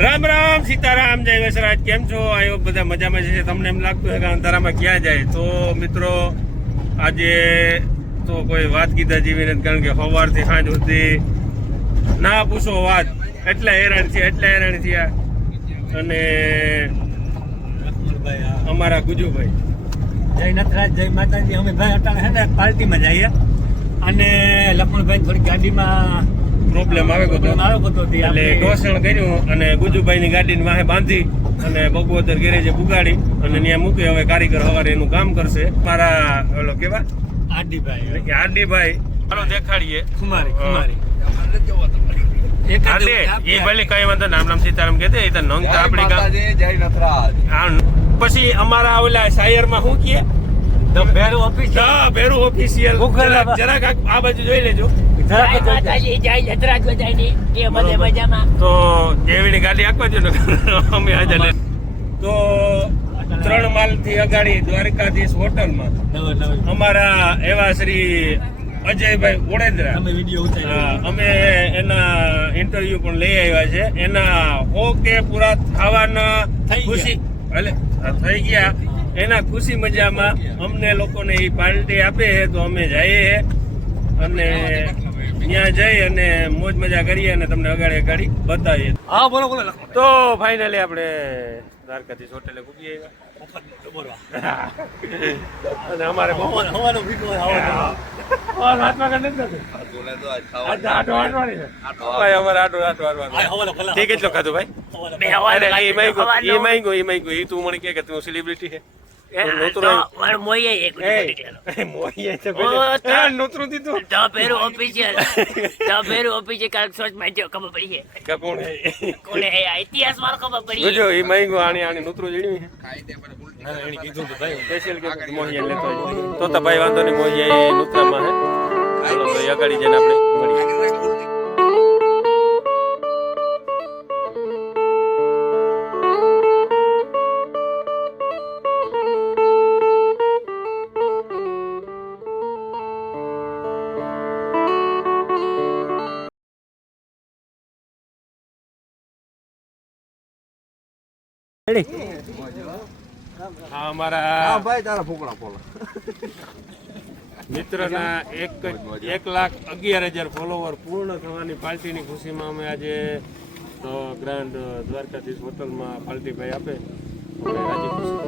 રામ રામ સીતારામ જય વસરાજ. કેમ છો? આયો બધા મજામાં છે. તમને એમ લાગતું હોય કે અંધારામાં ક્યાં જાય? તો મિત્રો આજે તો કોઈ વાત કીધા જેવી નથી, કારણ કે સવારથી સાંજ સુધી ના પૂછો વાત. એટલા હેરાન થયા અને અમારા ગુજુભાઈ જય નથરાજ, જય માતાજી. અમે ભાઈ અટાણે છે ને પાર્ટીમાં જઈએ અને લક્ષ્મણભાઈ થોડી ગાડીમાં પ્રોબ્લેમ આવ્યો હતો એટલે ટોસણ કર્યું અને ગુજુભાઈની ગાડીની વાહે બાંધી અને બગોદર ગેરેજે પુગાડી અને ત્યાં મૂકી. હવે કારીગર સવારે એનું કામ કરશે. મારા ઓલો કેવા આરડીભાઈ ચાલો દેખાડીએ. કુમારી એ ભલે કઈ વાંધો નામ સીતારામ કે એ તો નોંધ આપણી ગામ. જય નથરાજ. પછી અમારા ઓલા શાયરમાં શું કહે ભેરું ઓફિશિયલ જરાક આ બાજુ જોઈ લેજો. તો જેવીની ગાડી આપવા દો ને અમે હાજર. તો 3 માલથી અગાડી દ્વારકાધીશ હોટલમાં અમારા એવા શ્રી અજયભાઈ ઓડેદરા અમે એના ઇન્ટરવ્યુ પણ લઈ આવ્યા છે. એના ઓકે પૂરા થવાના ખુશી થઈ ગયા. એના ખુશી મજામાં અમને લોકોને એ પાર્ટી આપે તો અમે જઈએ અને ત્યાં જઈ અને મોજ મજા કરીએ અને તમને અગાડી બતાવીએ. હા બોલો. તો ફાઇનલી આપણે દ્વારકાધીશ હોટેલે પૂગી આવ્યા અને અમારે કેટલો ખાધું ભાઈ? તું મને કે તું સેલિબ્રિટી છે. તો ભાઈ વાંધો નહીં, મોહિયા નૂતરામાં હે. ચાલો ભાઈ અગાડી જઈને આપણે મળીએ. હા અમારા ભાઈ તારા ફૂકડા પોલા મિત્રના 1,11,000 ફોલોવર પૂર્ણ થવાની પાર્ટીની ખુશીમાં અમે આજે તો ગ્રાન્ડ દ્વારકાધીશ હોટલમાં પાર્ટી ભાઈ આપે અમે રાજી ખુશી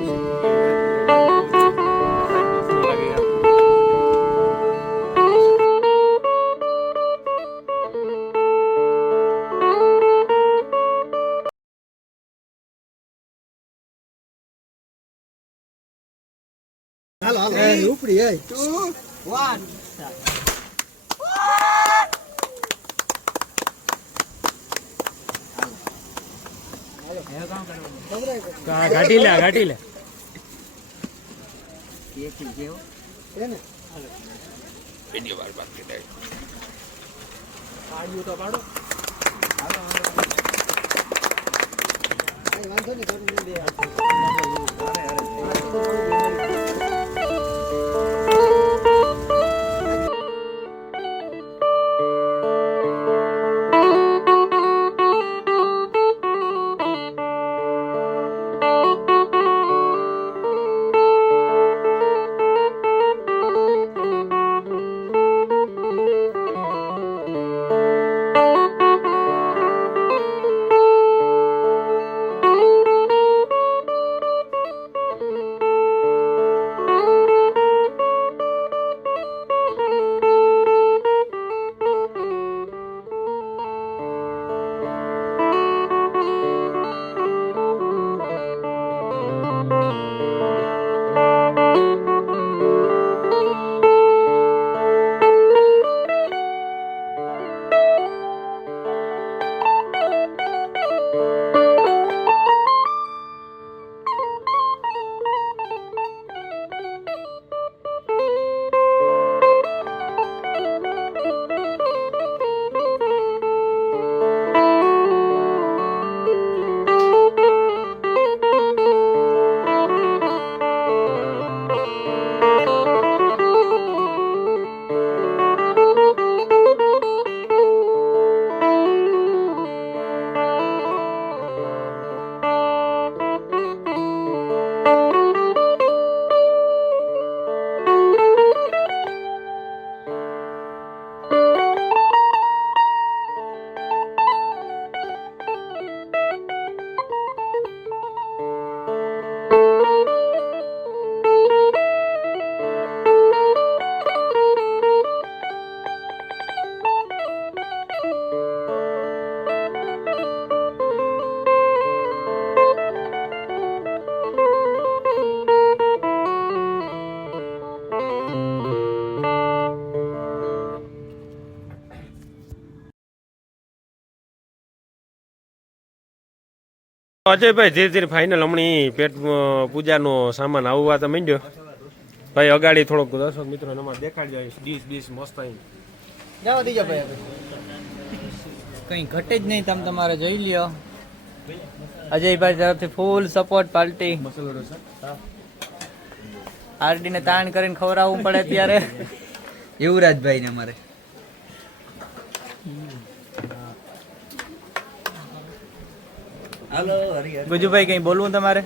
ઉપડી 2 1 ગાડી લે વિડિયો બાર કે દે આડ્યું તો પાડો. વાંધો નહીં કરી દે. અજયભાઈ ધીરે ધીરે ફાઇનલ હમણાં પેટ પૂજાનો સામાન આવવા તો માંડ્યો ભાઈ અગાડી થોડોક દર્શક મિત્રોને અમારે દેખાડજો ડીશ મસ્ત જવા દીજો ભાઈ કઈ ઘટે જ નહીં તમે તમારે જોઈ લ્યો અજયભાઈ તરફથી ફૂલ સપોર્ટ પાર્ટી આરડી ને તાણ કરીને ખવડાવવું પડે ત્યારે યુવરાજભાઈ ને અમારે હાલો ગુજુભાઈ કઈ બોલવું તમારે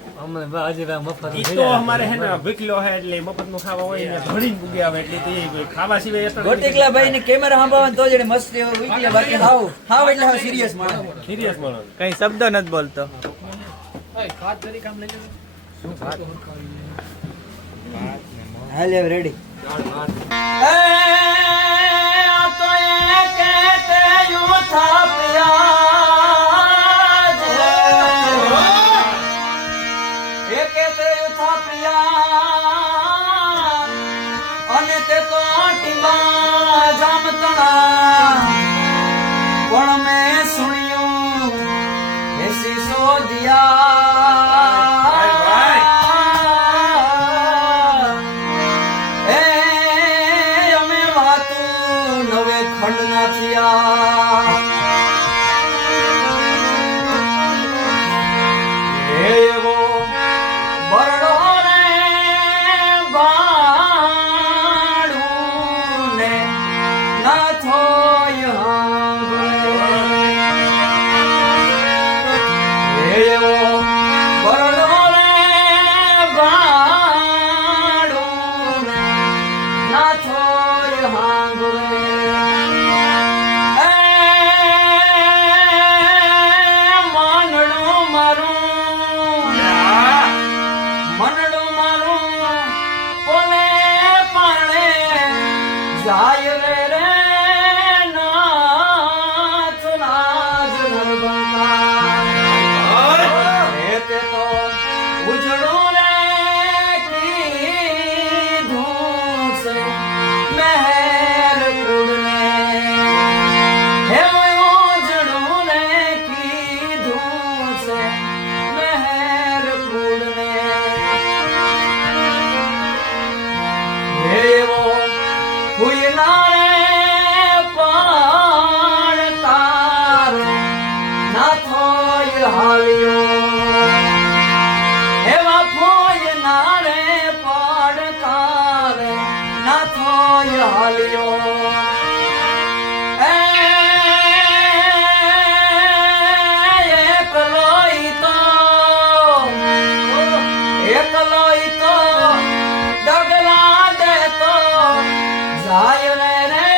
ઈ તો અમારે હે ને ભીખલો હે એટલે મફતનું ખાવા હોય ને ઘણી પૂગી આવે એટલે તે ખાવા સિવાય એટલું ગોટીકલા ભાઈ ને કેમેરા સાંભળવાનું તો જ મસ્તી હોય બાકી હાવ એટલે હાવ સિરિયસ માણસ સિરિયસ મળે કઈ શબ્દ નથી બોલતો હાલે રેડી અને તે તો ટીમાં જામતણા પણ મેં સુણ્યું એસી સોધિયા એ અમે વાતું નવે ખંડ ના થયા એવો બરડો ડગલા દે તો જાય રે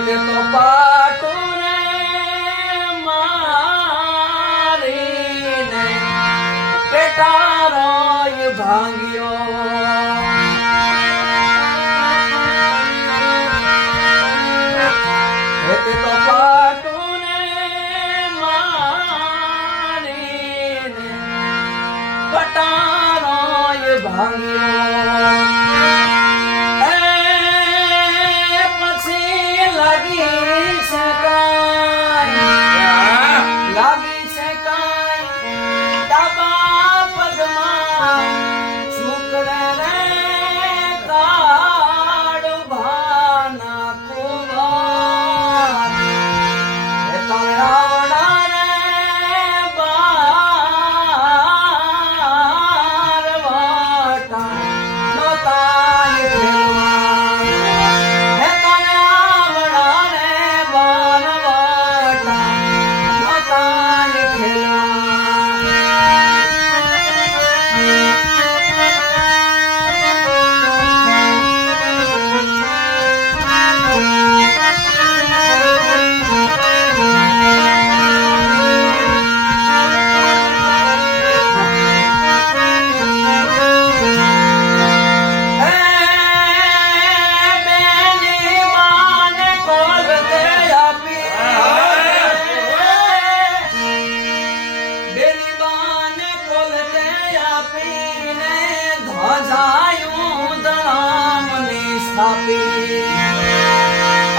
તે તો પાટું રે મારીને પેટારોય ભાંગ્યો તે તો પાટું રે મારીને પટારોય ભાંગ્યો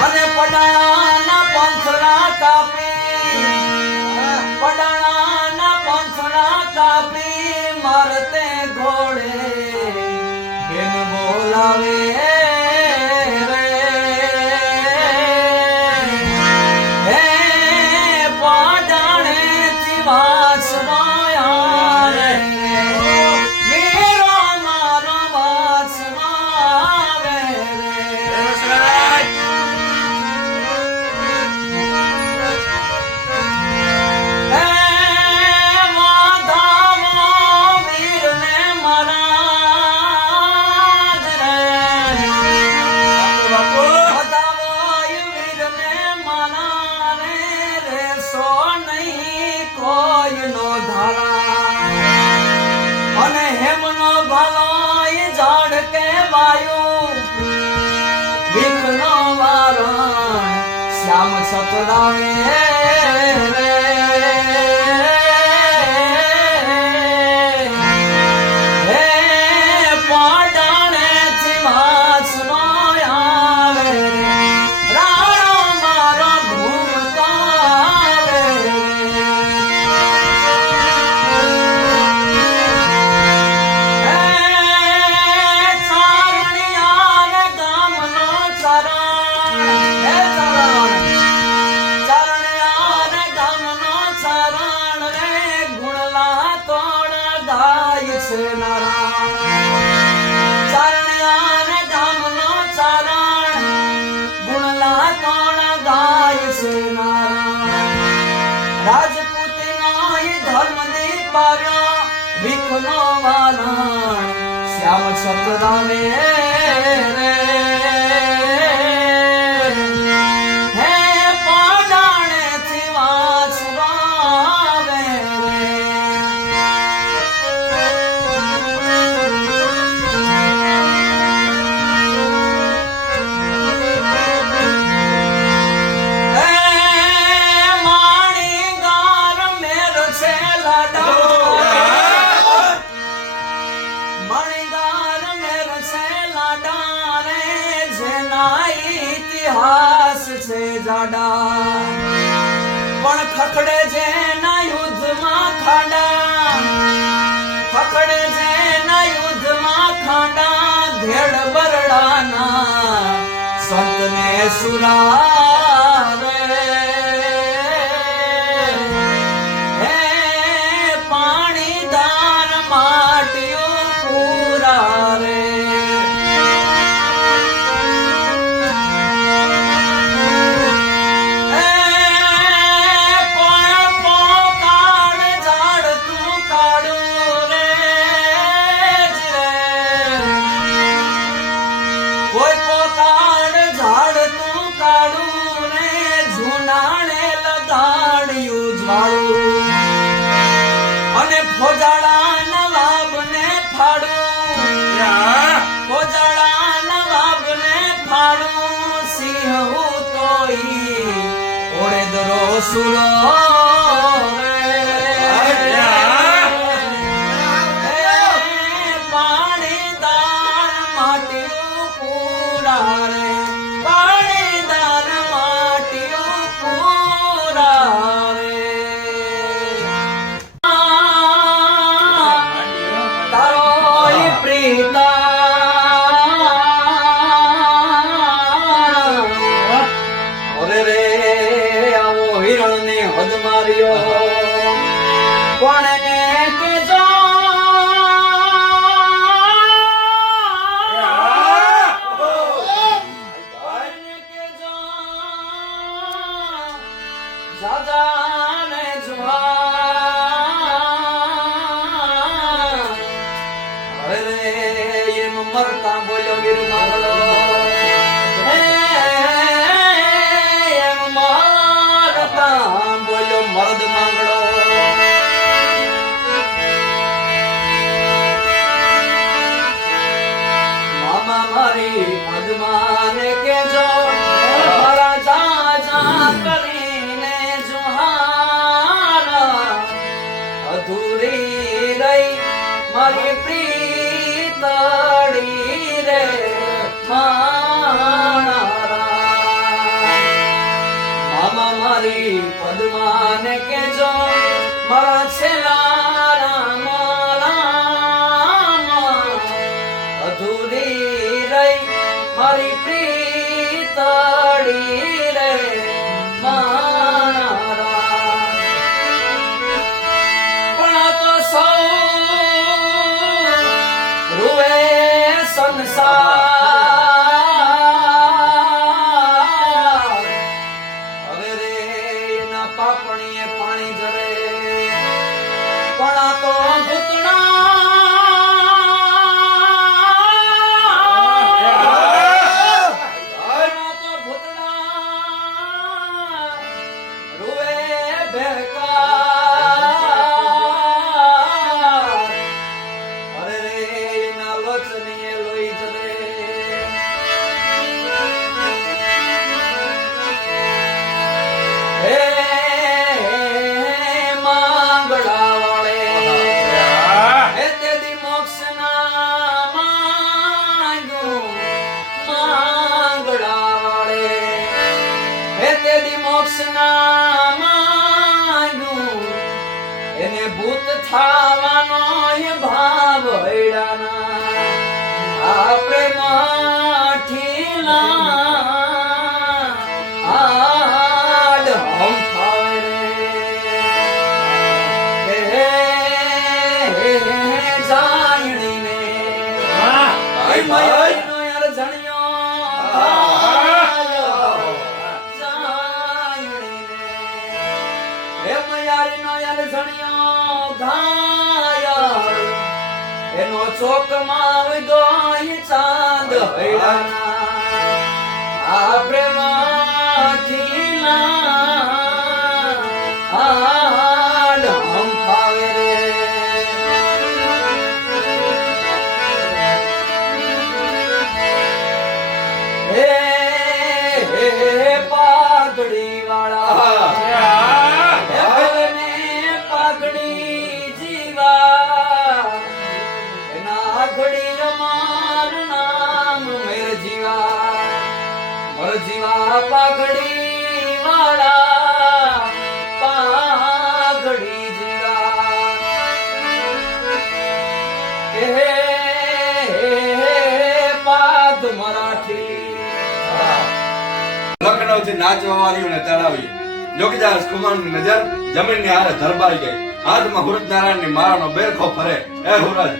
અને પડાણા પંથરા કાપી પડાણા પંથરા કાપી મરતે ઘોડે બેન બોલાવે રે હે પાડાણે થી વાસવાયા રે વીરો મારો વાસવા અને હેમનો ભાલો ઝાડ કે વાયુ વિઘ્નો વારણ શ્યામ સતરાવે રે હે પાડાણે જીવાસનો આવે રાણો મારો ઘૂમતો આવે રાજપૂતીનો ધર્મ દીપાર્યો વિઘ્નો વારણ શ્યામ સતરાવે રે હે પાડાણે થી વાસવાવે ઇતિહાસ છે જાડા પણ ખખડે છે ના યુદ્ધમાં ખાડા ખખડે છે ના યુદ્ધમાં ખાડા ઘેડ બરડાના સંતને સુરાવે હે પાણીદાર માટીઓ પુરાવે કોઈ પોકાળ ઝાડ તું કાઢું ફાડું અને ફોજાડા નવાબને ફાડું ફોજાડા નવાબને ફાડું સિંહ હું તોઈ ઓળે દરો સુરો પાણીદાર માટીનું પૂરા રે પાણીદાર માટીનું પૂરા રે તારો પ્રીતા ઓરે રે આવો હિરણને હદ માર્યો કોણે કેજો કોણે કેજો જાજાને જુહાન અરે એમ મરતા બોલ્યો વીર માંગલો એમ મરતા બોલ્યો મર્દ માંગડો મામા મારી પદ્માને કેજો મારા જાજા કરીને જોહારા અધૂરી રહી મારી પ્રીતડી રે મામા મારી પદ્માને કેજો મારા છેલ્લા રામ રામ અધૂરી રહી મારી પ્રીતડી રે મારા પણ તો સૌ રૂએ સંસાર હવે રે એના પાપણીએ પાણી જરે પણ આ તો ભૂતણા રૂએ બેકાર અરે રે એના લોચનીએ લોહી જરે હે માંગડા વાળે હે તેદી મોક્ષના માંગ્યું માંગડા વાળે હે તેદી મોક્ષના માંગ્યું એને ભૂત થાવાનો એ ભાવ હૈડાના આપણે માઠીલા આડ હમ ફાવે રે જાણીને મયનો યાર જણ્યો જાણીને હે મયારીનો યાર જણ્યો ઘાયલ એનો ચોકમાં ગઈ ચાંદ હૈડાના આ પ્રેમાથી આડ હમ ફાવે રે હે પાઘડી વાળા હે ભલને પાઘડી જીવા એના ઘડી અમાર નામ મેર જીવા પાઘડી વાળા પાઘડી જીવા હે પાઘ મરાઠી લખનઉ થી નાચવા વાળીઓને તળાવી યોગીદાસ કુમારની નજર જમીનની હારે ધરબાઈ ગઈ હાથમાં હુરત નારાયણની મારાનો બેરખો ફરે એ હુરજ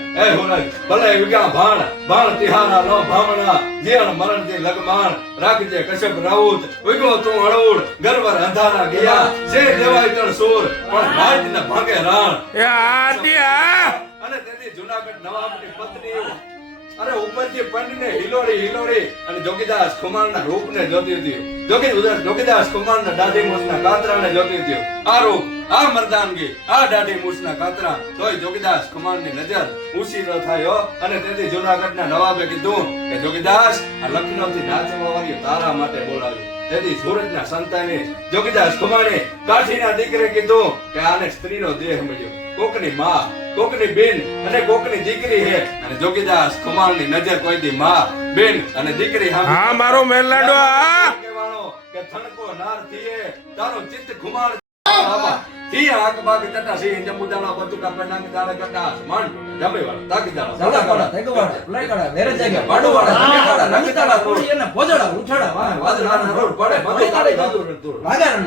ભલે વિગા ભાણ તિહારા નો ભામણા જીવન મરણ થી લગમાણ રાખજે કશ્યપ રાઉત વિગો તું અળઉડ ગરવર અંધારા ગયા જે દેવાય તળ સૂર પણ રાજ ને ભાગે રાણ એ આદિયા અને તેની જુનાગઢ નવાબની પત્ની અરે ઉપરથી પંડને હિલોડી અને જોગીદાસ ખુમાણના રૂપને જોતી હતી. જોગીદાસ ખુમાણના દાઢી મૂછના કાતરાને જોતી હતી. આ રૂપ, આ મર્દાનગી, આ દાઢી મૂછના કાતરા, તોય જોગીદાસ ખુમાણની નજર ઊંચી ન થાય. અને તેથી જૂનાગઢના નવાબે કીધું કે જોગીદાસ, આ લખનૌથી નાચવા વાળી તારા માટે બોલાવ્યું. તેથી સુરતના સંતાને જોગીદાસ ખુમાણે કાઠીના દીકરે કીધું કે આને સ્ત્રીનો દેહ મળ્યો. કોકની માં, કોકની બેન અને કોકની દીકરી હે. અને જોગીદાસ ખુમાણની નજર કોઈ દી માં, બેન અને દીકરી હા મારો મેલાડો કહેવાનો કે થણકો નાર થીએ તારો ચિત્ત ખુમાણ બાબા થી આંખ બાગ ટટા સી જંબુદાણા બતુકા પેનાંગ દાડા કટા મન જમેવાળા તાકીદાણા સાલાવાળા, તેગવાળા, પ્લેકાળા, વેરે જાગ્યા, પાડુવાળા, નમેકાળા, રંગતાળા, તોડી અને ભોજડા, ઉઠાડા, વાદળાના રોડ પડે બધું કાળી દાદુ રંતુર વાગારણ.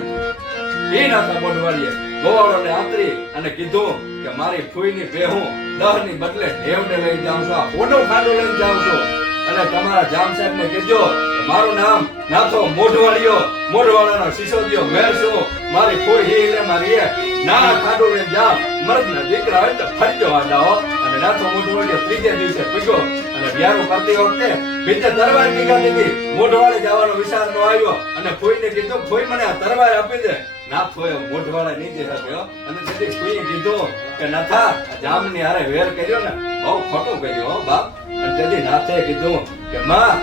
એ નાતા મોઢવાળીએ ગોવાળોને આંતરી અને કીધું કે મારી ફૂઈની ભેહું 10 ની બદલે 90 ને લઈ જાઉં છું. આ ફોટો ખાડો લઈ જાઉં છું. અને તમારા જામ સાહેબ ને કહેજો કે મારું નામ નાથો મોઢવાળાનો સિસોદિયો મેર છું. મારી ફૂઈ હીલે મારી ના ખાડો લઈ જામ. મર્દના દીકરા હોય તો ફરજો આડાઓ. અને નાથો મોઢવાળીઓ ત્રીજે દિવસે પૂછ્યો અને વ્યારું કરતી વખતે ભીતે તરવાર નીકળી દીધી. મોઢવાળે જવાનો વિચાર નો આવ્યો અને ફૂઈને કીધું, ફૂઈ મને આ તરવાર આપી દે. ના થયો મોઢવાળા નીચે હટ્યો અને તેથી ફૂઈએ કીધું કે નાથા, જામની હારે વેર કર્યો ને બહુ ખોટું કર્યું હો બાપ. અને તેથી નાથે કીધું કે માં,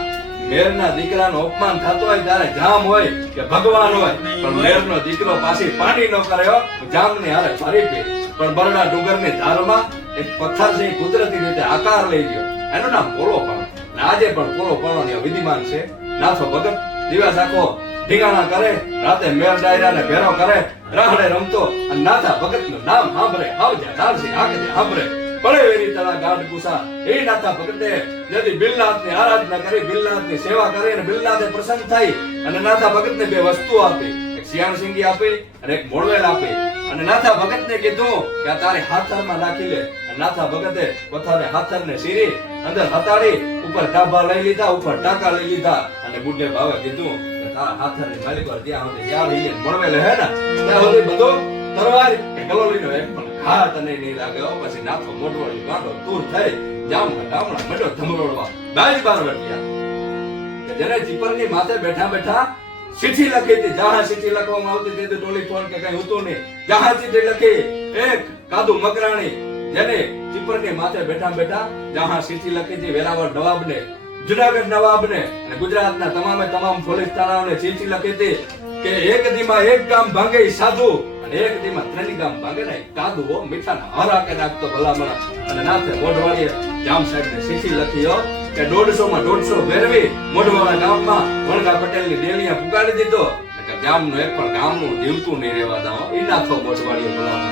મેરના દીકરાનો અપમાન થતો હોય ત્યારે જામ હોય કે ભગવાન હોય, પણ મેરનો દીકરો પાછી પાણી ન કર્યો જામની હારે ફરી પી. પણ બરડા ડુંગરની ધારમાં એક પથ્થર છે કુદરતી રીતે આકાર લઈ ગયો. એનું નામ પોલો પણ. આજે પણ પોલો પણ વિધિમાન છે. નાથો ભગત દિવસ આખો ઢીંગાણા કરે, રાતે મેર ડાયરાને ભેરો કરે, રાહડે રમતો અને નાથા ભગતનું નામ સાંભળે આવજા ડાલસી હાકે સાંભળે પડે વેરી તળા ગાઢ ગુસા. એ નાથા ભગતે જેથી બિલનાથની આરાધના કરી, બિલનાથની સેવા કરી અને બિલનાથે પ્રસન્ન થઈ અને નાથા ભગતને 2 વસ્તુ આપી. એક સિયાણ સિંગી આપી અને એક મોડવેલ આપી. અને નાથા ભગતને કીધું કે આ તારી હાથરમાં નાખી લે. અને નાથા ભગતે પોતાને હાથરને સીરી અંદર હતાડી ઉપર ડાભા લઈ લીધા, ઉપર ટાકા લઈ લીધા અને બુઢે ભાવે કીધું કે તારા હાથરની માલિકો ત્યાં સુધી જ્યાં લઈએ મોડવેલ હે ને ત્યાં સુધી બધો તરવાર કે ગલોલીનો એક પણ ઘા તને નહીં લાગે. પછી નાથો મોઢવાળી ગાંડો તૂર થઈ જામના ગામડા મડો ધમરોડવા 22 વટિયા કે જેને ચીપરની માથે બેઠા બેઠા ચિઠ્ઠી લખી હતી. જહાં ચિઠ્ઠી લખવામાં આવતી હતી ટોલી ફોન કે કઈ હતું નહીં. જહાં ચિઠ્ઠી લખી એક કાદુ મકરાણી, જેને ચીપરની માથે બેઠા બેઠા જહાં ચિઠ્ઠી લખી હતી વેરાવળ નવાબને, જુનાગઢ નવાબને અને ગુજરાતના તમામ પોલીસ તાણાઓને ચિઠ્ઠી લખી હતી કે એક દીમાં એક ગામ ભાંગે સાધુ અને એક દીમાં 3 ગામ ભાંગે ને કાદુઓ મીઠાના હરા કે નાખતો ભલામણા. અને નાથે મોઢવાળીએ જામ સાહેબને ચિઠ્ઠી લખી કે 150 માં 150 ભેરવી મોઢવાળા ગામમાં વણગા પટેલની દેણીયા પુગાડી દીધો કે જામનું એક પણ ગામનું જીવતું નહીં રહેવા દો. ઈ નાથો મોઢવાળીએ ભલામણા.